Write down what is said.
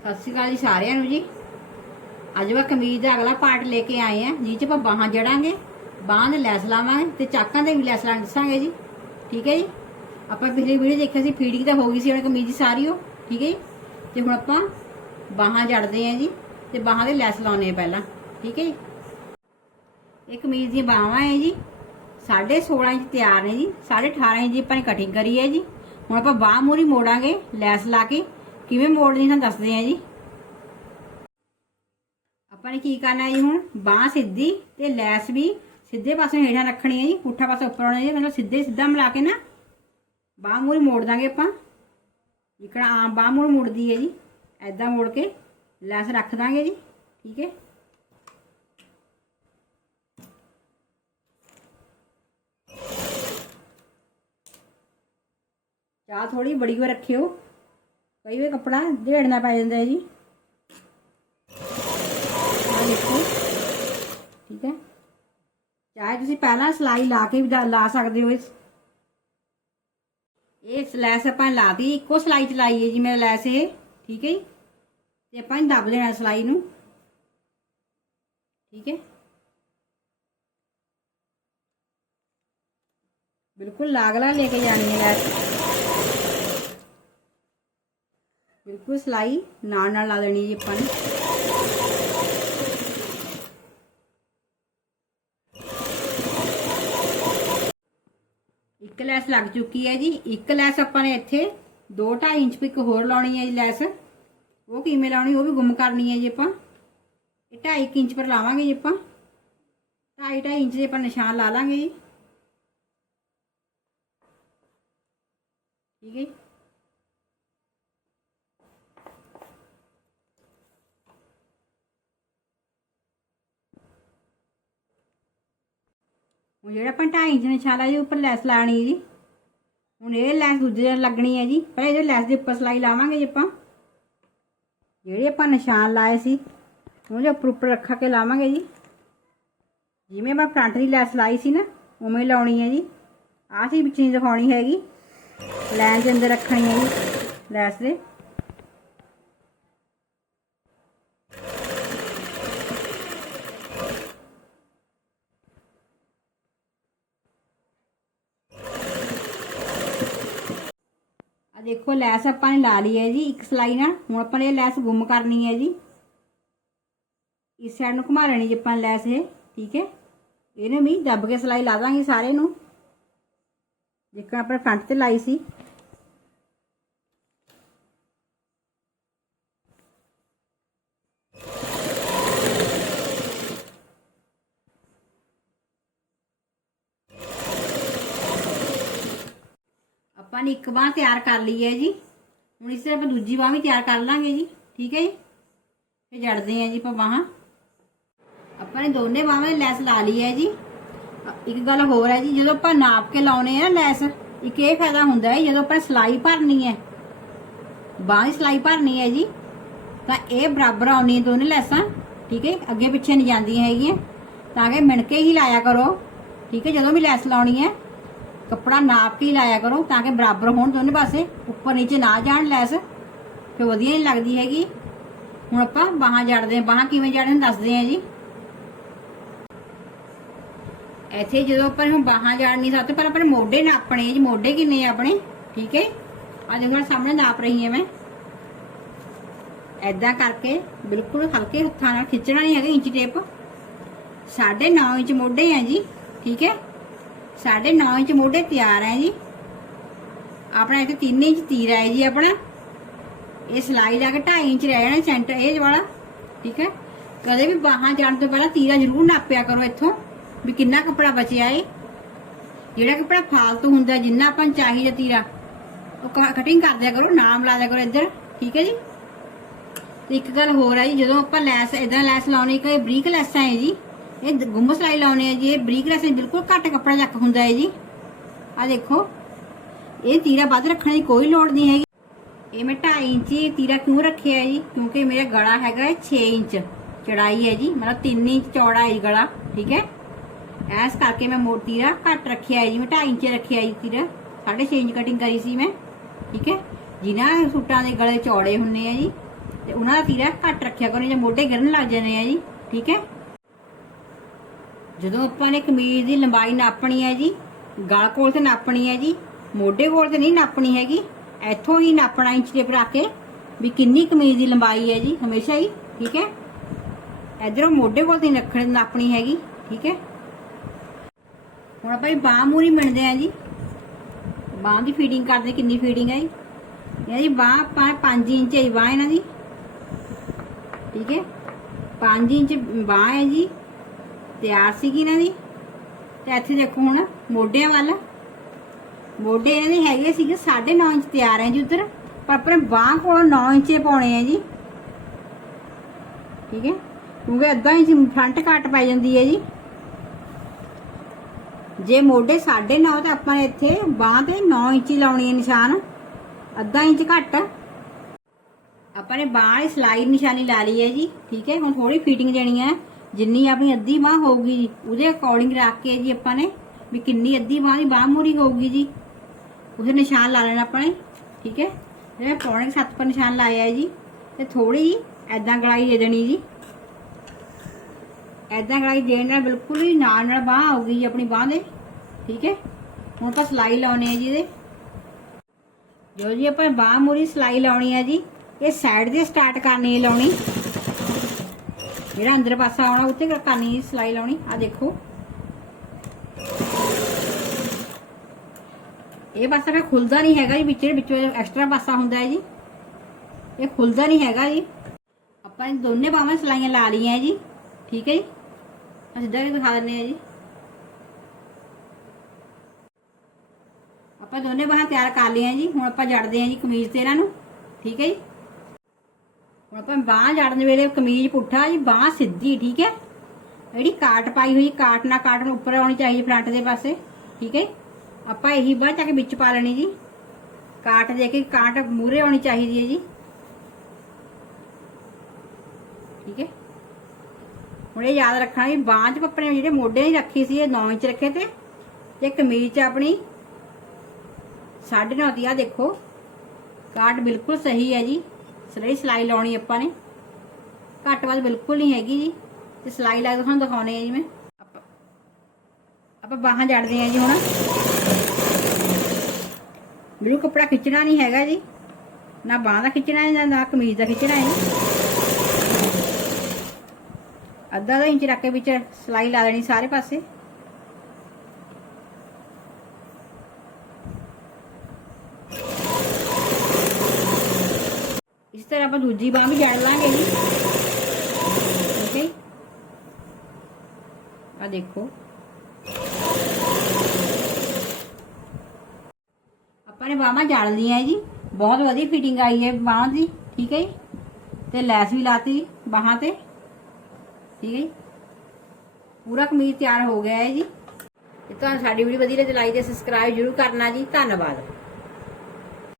ਸਤਿ ਸ਼੍ਰੀ ਅਕਾਲ ਜੀ ਸਾਰਿਆਂ ਨੂੰ ਜੀ। ਅੱਜ ਮੈਂ ਕਮੀਜ਼ ਦਾ ਅਗਲਾ ਪਾਰਟ ਲੈ ਕੇ ਆਏ ਆ ਜਿਹ ਚ ਆਪਾਂ ਬਾਹਾਂ ਜੜਾਂਗੇ। ਬਾਹਾਂ ਦੇ ਲੈਸ ਲਾਵਾਂਗੇ ਤੇ ਚਾਕਾਂ ਦੇ ਵੀ ਲੈਸ ਲਾਂ ਦੱਸਾਂਗੇ ਜੀ। ਠੀਕ ਹੈ ਜੀ? ਆਪਾਂ ਪਿਛਲੀ ਵੀਡੀਓ ਦੇਖਿਆ ਸੀ ਫੀਡਿੰਗ ਤਾਂ ਹੋ ਗਈ ਸੀ ਹੁਣ ਕਮੀਜ਼ ਦੀ ਸਾਰੀ ਉਹ। ਠੀਕ ਹੈ ਜੀ? ਤੇ ਹੁਣ ਆਪਾਂ ਬਾਹਾਂ ਜੜਦੇ ਆ ਜੀ ਤੇ ਬਾਹਾਂ ਦੇ ਲੈਸ ਲਾਉਣੇ ਆ ਪਹਿਲਾਂ। ਠੀਕ ਹੈ ਜੀ? ਇਹ ਕਮੀਜ਼ ਦੀਆਂ ਬਾਹਾਂ ਹੈ ਜੀ। 16.5 ਇੰਚ ਤਿਆਰ ਨੇ ਜੀ। 18.5 ਇੰਚ ਦੀ ਆਪਾਂ ਨੇ ਕਟਿੰਗ ਕਰੀ ਹੈ ਜੀ। ਹੁਣ ਆਪਾਂ ਬਾਹ ਮੂਰੀ ਮੋੜਾਂਗੇ, ਲੈਸ ਲਾ ਕੇ। ਕਿਵੇਂ ਮੋੜਨੀ ਤੁਹਾਨੂੰ ਦੱਸਦੇ ਆ ਜੀ। ਆਪਾਂ ਨੇ ਕੀ ਕਰਨਾ ਹੈ ਜੀ ਹੁਣ? ਬਾਹ ਸਿੱਧੀ ਤੇ ਲੈਸ ਵੀ ਸਿੱਧੇ ਪਾਸੇ ਹੇਠਾਂ ਰੱਖਣੀ ਹੈ ਜੀ, ਪੁੱਠਾ ਪਾਸੇ ਉੱਪਰ ਆਉਣਾ ਜੀ, ਮਤਲਬ ਸਿੱਧੇ ਸਿੱਧਾ ਮਿਲਾ ਕੇ ਨਾ ਬਾਹ ਮੂਰੀ ਮੋੜ ਦਾਂਗੇ ਆਪਾਂ। ਜਿਕਣਾ ਆਮ ਬਾਹ ਮੂਰੀ ਮੁੜਦੀ ਹੈ ਜੀ ਐਦਾਂ ਮੋੜ ਕੇ ਲੈਸ ਰੱਖ ਦਾਂਗੇ ਜੀ, ਠੀਕ ਹੈ? ਚਾਹ ਥੋੜੀ ਬੜੀ ਹੋ ਰੱਖਿਓ। ਕਈ ਵੇ ਕੱਪੜਾ ਢੇੜਨਾ ਪੈ ਜਾਂਦਾ ਹੈ ਜੀ। ਆਹ ਦੇਖੋ। ਠੀਕ ਹੈ। ਚਾਹੇ ਤੁਸੀਂ ਪਹਿਲਾਂ ਸਲਾਈ ਲਾ ਕੇ ਵੀ ਦਾ- ਲਾ ਸਕਦੇ ਹੋ ਇਸ। ਇਹ ਲੈਸ ਆਪਾਂ ਲਾਤੀ ਇੱਕੋ ਸਲਾਈ ਚ ਲਾਈ ਹੈ ਜੀ ਮੇਰਾ ਲੈਸ ਇਹ। ਠੀਕ ਹੈ ਜੀ। ਤੇ ਆਪਾਂ ਇਹਨੂੰ ਦੱਬ ਲੈਣਾ ਸਲਾਈ ਨੂੰ। ਠੀਕ ਹੈ। ਬਿਲਕੁਲ ਲਾਗਲਾ ਲੈ ਕੇ ਜਾਣੀ ਹੈ ਲੈਸ। ਬਿਲਕੁਲ ਸਲਾਈ ਨਾਲ ਨਾਲ ਲਾ ਦੇਣੀ ਜੀ ਆਪਾਂ ਨੇ ਇੱਕ ਲੈਸ ਲੱਗ ਚੁੱਕੀ ਹੈ ਜੀ ਇੱਕ ਲੈਸ ਆਪਾਂ ਨੇ ਇੱਥੇ 2.5 ਇੰਚ ਪਿਕ ਹੋਰ ਲਾਉਣੀ ਹੈ ਜੀ ਲੈਸ ਉਹ ਕਿਵੇਂ ਲਾਉਣੀ ਉਹ ਵੀ ਗੁੰਮ ਕਰਨੀ ਹੈ ਜੀ ਆਪਾਂ ਇਹ 2.5 ਇੰਚ ਪਰ ਲਾਵਾਂਗੇ ਜੀ ਆਪਾਂ 2.5 2.5 ਇੰਚ ਦੇ ਆਪਾਂ ਨਿਸ਼ਾਨ ਲਾ ਲਾਂਗੇ ਜੀ ਠੀਕ ਹੈ ਜੀ ਹੁਣ ਜਿਹੜਾ ਆਪਾਂ 2.5 ਇੰਚ ਨਿਸ਼ਾਨ ਲਾਇਆ ਜੀ ਉੱਪਰ ਲੈਸ ਲਾਣੀ ਹੈ ਜੀ। ਹੁਣ ਇਹ ਲੈਸ ਦੂਜੇ ਨਾਲ ਲੱਗਣੀ ਹੈ ਜੀ। ਪਹਿਲਾਂ ਇਹਦੇ ਲੈਸ ਦੇ ਉੱਪਰ ਸਲਾਈ ਲਾਵਾਂਗੇ ਜੀ ਆਪਾਂ। ਜਿਹੜੇ ਆਪਾਂ ਨਿਸ਼ਾਨ ਲਾਏ ਸੀ, ਉਹਦੇ ਉੱਪਰ ਉੱਪਰ ਰੱਖਾ ਕੇ ਲਾਵਾਂਗੇ ਜੀ। ਜਿਵੇਂ ਆਪਾਂ ਫਰੰਟ ਦੀ ਲੈਸ ਲਾਈ ਸੀ ਨਾ, ਉਵੇਂ ਲਾਉਣੀ ਹੈ ਜੀ। ਆਹ ਸੀ ਵਿੱਚ ਨਹੀਂ ਦਿਖਾਉਣੀ ਹੈਗੀ। ਲਾਈਨ ਦੇ ਅੰਦਰ ਰੱਖਣੀ ਹੈ ਜੀ, ਲੈਸ ਦੇ। ਆ ਦੇਖੋ, ਲੈਸ ਆਪਾਂ ਨੇ ਲਾ ਲਈ ਹੈ ਜੀ, ਇੱਕ ਸਲਾਈ ਨਾਲ। ਹੁਣ ਆਪਾਂ ਨੇ ਇਹ ਲੈਸ ਗੁੰਮ ਕਰਨੀ ਹੈ ਜੀ। ਇਸ ਸਾਈਡ ਨੂੰ ਘੁਮਾ ਲੈਣੀ ਜੀ ਆਪਾਂ ਲੈਸ ਇਹ, ਠੀਕ ਹੈ? ਇਹਨੂੰ ਵੀ ਦੱਬ ਕੇ ਸਲਾਈ ਲਾ ਦਾਂਗੇ ਸਾਰੇ ਨੂੰ। ਜਿੱਕਾ ਆਪਾਂ ਫਰੰਟ ਤੇ ਲਾਈ ਸੀ। ਆਪਾਂ ਨੇ ਇੱਕ ਬਾਹ ਤਿਆਰ ਕਰ ਲਈ ਹੈ ਜੀ। ਹੁਣ ਇਸ ਤਰ੍ਹਾਂ ਆਪਾਂ ਦੂਜੀ ਬਾਹ ਵੀ ਤਿਆਰ ਕਰ ਲਾਂਗੇ ਜੀ, ਠੀਕ ਹੈ ਜੀ? ਫਿਰ ਜੜਦੇ ਆ ਜੀ ਆਪਾਂ ਬਾਹਾਂ। ਆਪਾਂ ਨੇ ਦੋਨੇ ਬਾਹਾਂ ਦੇ ਲੈਸ ਲਾ ਲਈ ਹੈ ਜੀ। ਇੱਕ ਗੱਲ ਹੋਰ ਹੈ ਜੀ, ਜਦੋਂ ਆਪਾਂ ਨਾਪ ਕੇ ਲਾਉਨੇ ਆ ਨਾ ਲੈਸ, ਇੱਕ ਇਹ ਫਾਇਦਾ ਹੁੰਦਾ ਹੈ, ਜਦੋਂ ਆਪਾਂ ਸਲਾਈ ਭਰਨੀ ਹੈ, ਬਾਹਾਂ ਦੀ ਸਲਾਈ ਭਰਨੀ ਹੈ ਜੀ, ਤਾਂ ਇਹ ਬਰਾਬਰ ਆਉਣੀ ਹੈ ਦੋਨੇ ਲੈਸਾਂ, ਠੀਕ ਹੈ? ਅੱਗੇ ਪਿੱਛੇ ਨਹੀਂ ਜਾਂਦੀਆਂ ਹੈਗੀਆਂ। ਤਾਂ ਕਿ ਮਿਣ ਕੇ ਹੀ ਲਾਇਆ ਕਰੋ, ਠੀਕ ਹੈ? ਜਦੋਂ ਵੀ ਲੈਸ ਲਾਉਣੀ ਹੈ ਕੱਪੜਾ ਨਾਪ ਕੇ ਲਾਇਆ ਕਰੋ ਤਾਂ ਕਿ ਬਰਾਬਰ ਹੋਣ ਦੋਨੇ ਪਾਸੇ। ਉੱਪਰ ਨੀਚੇ ਨਾ ਜਾਣ ਲੈਸ। ਫਿਰ ਵਧੀਆ ਨਹੀਂ ਲੱਗਦੀ ਹੈਗੀ। ਹੁਣ ਆਪਾਂ ਬਾਹਾਂ ਜੜਦੇ ਹਾਂ। ਬਾਹਾਂ ਕਿਵੇਂ ਜੜਦੇ ਨੇ ਦੱਸਦੇ ਹਾਂ ਜੀ। ਇੱਥੇ ਜਦੋਂ ਆਪਾਂ ਹੁਣ ਬਾਹਾਂ ਜੜਨੀ ਸਭ ਪਰ ਪਹਿਲਾਂ ਆਪਣੇ ਮੋਢੇ ਨਾਪਣੇ ਜੀ। ਮੋਢੇ ਕਿੰਨੇ ਆ ਆਪਣੇ? ਠੀਕ ਹੈ? ਆ ਦੇਖੋ ਮੈਂ ਸਾਹਮਣੇ ਨਾਪ ਰਹੀ ਹਾਂ ਮੈਂ। ਐਦਾਂ ਕਰਕੇ ਬਿਲਕੁਲ ਹਲਕੇ ਹੱਥਾਂ ਨਾਲ ਖਿੱਚਣਾ ਨਹੀਂ ਹੈਗਾ ਇੰਚ ਟੇਪ। 9.5 ਇੰਚ ਮੋਢੇ ਆ ਜੀ। ਠੀਕ ਹੈ? 9.5 ਇੰਚ ਮੋਢੇ ਤਿਆਰ ਹੈ ਜੀ। ਆਪਣਾ ਇੱਥੇ 3 ਇੰਚ ਤੀਰਾ ਹੈ ਜੀ ਆਪਣਾ। ਇਹ ਸਲਾਈ ਲਾ ਕੇ 2.5 ਇੰਚ ਰਹਿ ਜਾਣਾ ਸੈਂਟਰ ਇਹ ਵਾਲਾ, ਠੀਕ ਹੈ। ਕਦੇ ਵੀ ਬਾਹਾਂ ਜਾਣ ਤੋਂ ਪਹਿਲਾਂ ਤੀਰਾ ਜ਼ਰੂਰ ਨਾਪਿਆ ਕਰੋ ਇੱਥੋਂ, ਵੀ ਕਿੰਨਾ ਕੱਪੜਾ ਬਚਿਆ ਏ। ਜਿਹੜਾ ਕੱਪੜਾ ਫਾਲਤੂ ਹੁੰਦਾ, ਜਿੰਨਾ ਆਪਾਂ ਚਾਹੀਦਾ ਤੀਰਾ, ਉਹ ਕਟਿੰਗ ਕਰ ਦਿਆ ਕਰੋ, ਨਾਮ ਲਾ ਦਿਆ ਕਰੋ ਇੱਧਰ, ਠੀਕ ਹੈ ਜੀ। ਤੇ ਇੱਕ ਗੱਲ ਹੋਰ ਹੈ ਜੀ, ਜਦੋਂ ਆਪਾਂ ਲੈਸ ਇਦਾਂ ਲੈਸ ਲਾਉਣੀ ਕੋਈ ਬਰੀਕ ਲੈਸਾਂ ਹੈ ਜੀ। ਇਹ ਗੁੰਮ ਸਲਾਈ ਲਾਉਣੀ ਆ ਜੀ, ਇਹ ਬਰੀਕ ਲੈਸ ਬਿਲਕੁਲ ਘੱਟ ਕੱਪੜਾ ਚੱਕ ਹੁੰਦਾ ਹੈ ਜੀ। ਆ ਦੇਖੋ, ਇਹ ਤੀਰਾ ਵੱਧ ਰੱਖਣ ਦੀ ਕੋਈ ਲੋੜ ਨਹੀਂ ਹੈਗੀ। ਇਹ ਮੈਂ 2.5 ਇੰਚ ਹੀ ਤੀਰਾ ਕਿਉਂ ਰੱਖਿਆ ਹੈ ਜੀ? ਕਿਉਂਕਿ ਮੇਰਾ ਗਲਾ ਹੈਗਾ ਹੈ 6 ਇੰਚ, ਚੜਾਈ ਹੈ ਜੀ, ਮਤਲਬ 3 ਇੰਚ ਚੌੜਾ ਹੈ ਜੀ ਗਲਾ, ਠੀਕ ਹੈ? ਐਸ ਕਰਕੇ ਮੈਂ ਮੋੜ ਤੀਰਾ ਘੱਟ ਰੱਖਿਆ ਹੈ ਜੀ, ਮੈਂ 2.5 ਇੰਚ ਰੱਖਿਆ ਜੀ ਤੀਰਾ 6.5 ਇੰਚ ਕਟਿੰਗ ਕਰੀ ਸੀ ਮੈਂ, ਠੀਕ ਹੈ? ਜਿਨ੍ਹਾਂ ਸੂਟਾਂ ਦੇ ਗਲੇ ਚੌੜੇ ਹੁੰਨੇ ਆ ਜੀ, ਤੇ ਉਹਨਾਂ ਦਾ ਤੀਰਾ ਘੱਟ ਰੱਖਿਆ ਕਰੋ, ਜੇ ਮੋਢੇ ਗਿਰਨ ਲੱਗ ਜਾਂਦੇ ਆ ਜੀ, ਠੀਕ ਹੈ? ਜਦੋਂ ਆਪਾਂ ਨੇ ਕਮੀਜ਼ ਦੀ ਲੰਬਾਈ ਨਾਪਣੀ ਹੈ ਜੀ, ਗਲ ਕੋਲ ਤੇ ਨਾਪਣੀ ਹੈ ਜੀ, ਮੋਢੇ ਕੋਲ ਤੇ ਨਹੀਂ ਨਾਪਣੀ ਹੈਗੀ, ਇੱਥੋਂ ਹੀ ਨਾਪਣਾ ਇੰਚ ਟੇਪ ਰੱਖ ਕੇ ਵੀ ਕਿੰਨੀ ਕਮੀਜ਼ ਦੀ ਲੰਬਾਈ ਹੈ ਜੀ, ਹਮੇਸ਼ਾ ਹੀ, ਠੀਕ ਹੈ? ਇਧਰੋਂ ਮੋਢੇ ਕੋਲ ਤੇ ਨੱਖਣ ਨਾਪਣੀ ਹੈਗੀ, ਠੀਕ ਹੈ? ਹੁਣ ਆਪਾਂ ਇਹ ਬਾਹ ਮੂਰੀ ਮਿਣਦੇ ਆ ਜੀ। ਬਾਹ ਦੀ ਫੀਡਿੰਗ ਕਰਦੇ ਕਿੰਨੀ ਫੀਡਿੰਗ ਹੈ ਜੀ? ਇਹ ਬਾਹ ਆਪਾਂ 5 ਇੰਚ ਹੈ ਬਾਹ ਇਹਨਾਂ ਦੀ, ਠੀਕ ਹੈ? 5 ਇੰਚ ਬਾਹ ਹੈ ਜੀ ਤਿਆਰ ਸੀਗੀ ਇਹਨਾਂ ਦੀ। ਤੇ ਇੱਥੇ ਦੇਖੋ ਹੁਣ ਮੋਢਿਆਂ ਵੱਲ। ਮੋਢੇ ਇਹਨਾਂ ਦੇ ਹੈਗੇ ਸੀਗੇ 9.5 ਇੰਚ ਤਿਆਰ ਹੈ ਜੀ ਉਧਰ। ਪਰ ਆਪਣੇ ਬਾਹ ਕੋਲੋਂ 9 ਇੰਚੇ ਪਾਉਣੇ ਆ ਜੀ। ਠੀਕ ਹੈ? ਕਿਉਂਕਿ ਅੱਧਾ ਇੰਚ ਫਰੰਟ ਕੱਟ ਪੈ ਜਾਂਦੀ ਹੈ ਜੀ। ਜੇ ਮੋਢੇ 9.5 ਤਾਂ ਆਪਾਂ ਨੇ ਇੱਥੇ ਬਾਹ ਤੇ 9 ਇੰਚ ਲਾਉਣੀ ਹੈ ਨਿਸ਼ਾਨ। ਅੱਧਾ ਇੰਚ ਘੱਟ। ਆਪਾਂ ਨੇ ਬਾਹ ਵਾਲੀ ਸਲਾਈ ਨਿਸ਼ਾਨੀ ਲਾ ਲਈ ਹੈ ਜੀ। ਠੀਕ ਹੈ? ਹੁਣ ਥੋੜੀ ਫਿਟਿੰਗ ਦੇਣੀ ਹੈ। ਜਿੰਨੀ ਆਪਣੀ ਅੱਧੀ ਬਾਹ ਹੋਊਗੀ ਜੀ, ਉਹਦੇ ਅਕੋਰਡਿੰਗ ਰੱਖ ਕੇ ਜੀ ਆਪਾਂ ਨੇ ਵੀ ਕਿੰਨੀ ਅੱਧੀ ਬਾਹ ਦੀ ਬਾਹ ਮੂਰੀ ਹੋਊਗੀ ਜੀ। ਉਹਦੇ ਨਿਸ਼ਾਨ ਲਾ ਲੈਣਾ ਆਪਾਂ ਨੇ, ਠੀਕ ਹੈ? ਜਿਵੇਂ ਪੌਣੇ 7 ਪਰ ਨਿਸ਼ਾਨ ਲਾਇਆ ਹੈ ਜੀ, ਤੇ ਥੋੜੀ ਜੀ ਐਦਾਂ ਗਲਾਈ ਦੇ ਦੇਣੀ ਜੀ। ਐਦਾਂ ਗਲਾਈ ਦੇਣ ਨਾਲ ਬਿਲਕੁਲ ਹੀ ਨਾਲ ਨਾਲ ਬਾਹ ਆਊਗੀ ਜੀ ਆਪਣੀ ਬਾਹ ਦੇ, ਠੀਕ ਹੈ? ਹੁਣ ਆਪਾਂ ਸਲਾਈ ਲਾਉਣੀ ਹੈ ਜੀ ਇਹਦੇ। ਜੋ ਜੀ, ਆਪਾਂ ਬਾਹ ਮੂਰੀ ਸਲਾਈ ਲਾਉਣੀ ਹੈ ਜੀ। ਇਹ ਸਾਈਡ ਤੇ ਸਟਾਰਟ ਕਰਨੀ ਹੈ ਲਾਉਣੀ। ਜਿਹੜਾ ਅੰਦਰ ਪਾਸਾ ਆਉਣਾ ਉੱਤੇ ਕਰਨੀ ਹੈ ਸਲਾਈ ਲਾਉਣੀ? ਆ ਦੇਖੋ। ਇਹ ਪਾਸਾ ਫਿਰ ਖੁੱਲਦਾ ਨਹੀਂ ਹੈਗਾ ਜੀ, ਵਿੱਚ ਵਿੱਚੋਂ ਐਕਸਟਰਾ ਪਾਸਾ ਹੁੰਦਾ ਹੈ ਜੀ। ਇਹ ਖੁੱਲਦਾ ਨਹੀਂ ਹੈਗਾ ਜੀ। ਆਪਾਂ ਨੇ ਦੋਨੇ ਬਾਹਾਂ ਸਲਾਈਆਂ ਲਾ ਲਈਆਂ ਜੀ। ਠੀਕ ਹੈ ਜੀ? ਅਸੀਂ ਸਿੱਧਾ ਵੀ ਦਿਖਾ ਦਿੰਦੇ ਆ ਜੀ। ਆਪਾਂ ਦੋਨੇ ਬਾਹਾਂ ਤਿਆਰ ਕਰ ਲਈਆਂ ਜੀ। ਹੁਣ ਆਪਾਂ ਜੜਦੇ ਆ ਜੀ ਕਮੀਜ਼ ਤੇ ਇਹਨਾਂ ਨੂੰ। ਠੀਕ ਹੈ ਜੀ? ਹੁਣ ਆਪਾਂ ਬਾਹ ਜੜਨ ਵੇਲੇ ਕਮੀਜ਼ ਪੁੱਠਾ ਜੀ, ਬਾਹ ਸਿੱਧੀ, ਠੀਕ ਹੈ? ਜਿਹੜੀ ਕਾਟ ਪਾਈ ਹੋਈ, ਕਾਟ ਨਾ ਕਾਟ ਨੂੰ ਉੱਪਰ ਆਉਣੀ ਚਾਹੀਦੀ ਫਰੰਟ ਦੇ ਪਾਸੇ, ਠੀਕ ਹੈ ਆਪਾਂ ਇਹੀ ਬਾਹ ਚੱਕ ਵਿੱਚ ਪਾ ਲੈਣੀ ਜੀ। ਕਾਟ ਦੇ ਕੇ ਕਾਟ ਮੂਰੇ ਆਉਣੀ ਚਾਹੀਦੀ ਹੈ ਜੀ। ਠੀਕ ਹੈ? ਹੁਣ ਇਹ ਯਾਦ ਰੱਖਣਾ ਵੀ ਬਾਂਹ 'ਚ ਆਪਣੇ ਜਿਹੜੇ ਮੋਢੇ ਦੀ ਰੱਖੀ ਸੀ, ਇਹ 9 ਇੰਚ ਰੱਖੇ ਤੇ ਤੇ ਕਮੀਜ਼ 'ਚ ਆਪਣੀ 9.5 ਦੀ ਆ ਦੇਖੋ, ਕਾਟ ਬਿਲਕੁਲ ਸਹੀ ਹੈ ਜੀ। ਸਹੀ ਸਿਲਾਈ ਲਾਉਣੀ ਆਪਾਂ ਨੇ। ਘੱਟ ਵੱਧ ਬਿਲਕੁਲ ਨਹੀਂ ਹੈਗੀ ਜੀ। ਤੇ ਸਿਲਾਈ ਲਾ ਕੇ ਤੁਹਾਨੂੰ ਦਿਖਾਉਣੇ ਆ ਜੀ ਮੈਂ। ਆਪਾਂ ਆਪਾਂ ਬਾਹਾਂ ਜੜਦੇ ਆ ਜੀ ਹੁਣ। ਬਿਲਕੁਲ ਕੱਪੜਾ ਖਿੱਚਣਾ ਨਹੀਂ ਹੈਗਾ ਜੀ। ਨਾ ਬਾਹਾਂ ਦਾ ਖਿੱਚਣਾ ਹੈ, ਨਾ ਕਮੀਜ਼ ਦਾ ਖਿੱਚਣਾ ਹੈ। ਜੀ ਅੱਧਾ ਦਾ ਇੰਚ ਰੱਖ ਕੇ ਵਿੱਚ ਸਲਾਈ ਲਾ ਦੇਣੀ ਸਾਰੇ ਪਾਸੇ। ਤਰ੍ਹਾਂ ਆਪਾਂ ਦੂਜੀ ਬਾਹ ਵੀ ਜੜ ਲਾਂਗੇ ਜੀ। ਓਕੇ। ਆ ਦੇਖੋ। ਆਪਾਂ ਨੇ ਬਾਹਾਂ ਜੜ ਲਈਆਂ ਜੀ। ਬਹੁਤ ਵਧੀਆ ਫਿਟਿੰਗ ਆਈ ਹੈ ਬਾਹਾਂ ਦੀ, ਠੀਕ ਹੈ ਜੀ? ਤੇ ਲੈਸ ਵੀ ਲਾਤੀ ਬਾਹਾਂ ਤੇ, ਠੀਕ ਹੈ ਜੀ? ਪੂਰਾ ਕਮੀਜ਼ ਤਿਆਰ ਹੋ ਗਿਆ ਹੈ ਜੀ। ਤੁਹਾਨੂੰ ਸਾਡੀ ਵੀਡੀਓ ਵਧੀਆ ਲੱਗੇ ਤਾਂ ਲਾਈਕ ਤੇ ਸਬਸਕ੍ਰਾਈਬ ਜਰੂਰ ਕਰਨਾ ਜੀ। ਧੰਨਵਾਦ।